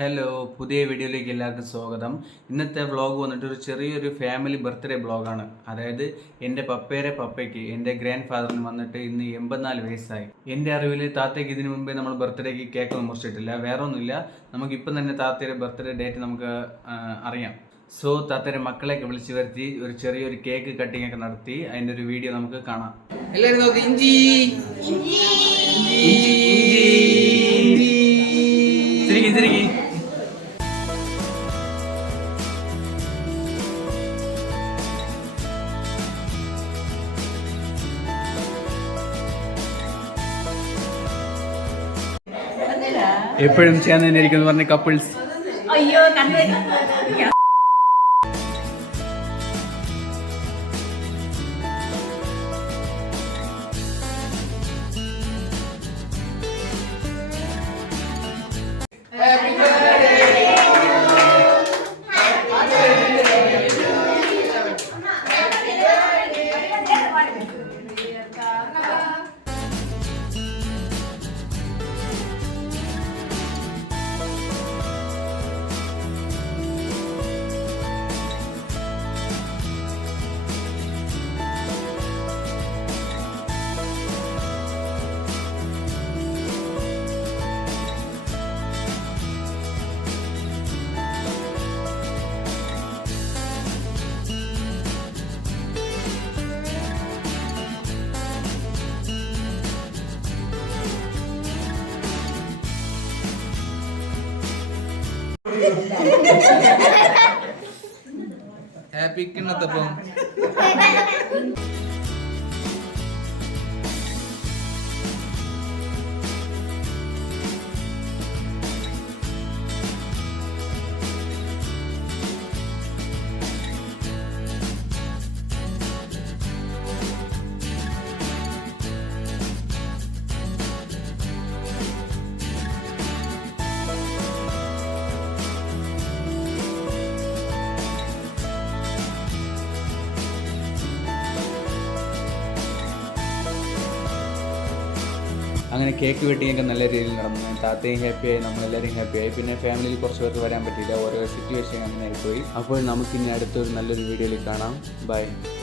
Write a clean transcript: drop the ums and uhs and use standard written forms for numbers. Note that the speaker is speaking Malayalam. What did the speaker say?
ഹലോ, പുതിയ വീഡിയോയിലേക്ക് എല്ലാവർക്കും സ്വാഗതം. ഇന്നത്തെ വ്ളോഗ് വന്നിട്ട് ഒരു ചെറിയൊരു ഫാമിലി ബർത്ത്ഡേ വ്ളോഗാണ്. അതായത് എൻ്റെ പപ്പയ്ക്ക് എൻ്റെ ഗ്രാൻഡ് ഫാദറിന് വന്നിട്ട് ഇന്ന് 84 വയസ്സായി. എൻ്റെ അറിവിൽ താത്തയ്ക്ക് ഇതിനു മുമ്പേ നമ്മൾ ബർത്ത്ഡേക്ക് കേക്ക് മുറിച്ചിട്ടില്ല. വേറെ ഒന്നുമില്ല, നമുക്കിപ്പം തന്നെ താത്തയുടെ ബർത്ത്ഡേ ഡേറ്റ് നമുക്ക് അറിയാം. സോ താത്തയുടെ മക്കളെയൊക്കെ വിളിച്ചു വരുത്തി ഒരു ചെറിയൊരു കേക്ക് കട്ടിംഗ് ഒക്കെ നടത്തി അതിൻ്റെ ഒരു വീഡിയോ നമുക്ക് കാണാം. എല്ലാവരും നോക്കി, ഇഞ്ചി ചിരിക്കി. എപ്പോഴും ചെയ്യാൻ തന്നെ ഇരിക്കുന്നു പറഞ്ഞ കപ്പിൾസ്. അയ്യോ ഹാപ്പി കിണ്ണത്തപ്പം. അങ്ങനെ കേക്ക് വെട്ടിയൊക്കെ നല്ല രീതിയിൽ നടന്നു. താത്തയും ഹാപ്പിയായി, നമ്മളെല്ലാവരും ഹാപ്പിയായി. പിന്നെ ഫാമിലിയിൽ കുറച്ച് പേർക്ക് വരാൻ പറ്റിയില്ല, ഓരോ സിറ്റുവേഷൻ അങ്ങനെ ആയിപ്പോയി. അപ്പോൾ നമുക്കിനി അടുത്തൊരു നല്ലൊരു വീഡിയോയിൽ കാണാം. ബൈ.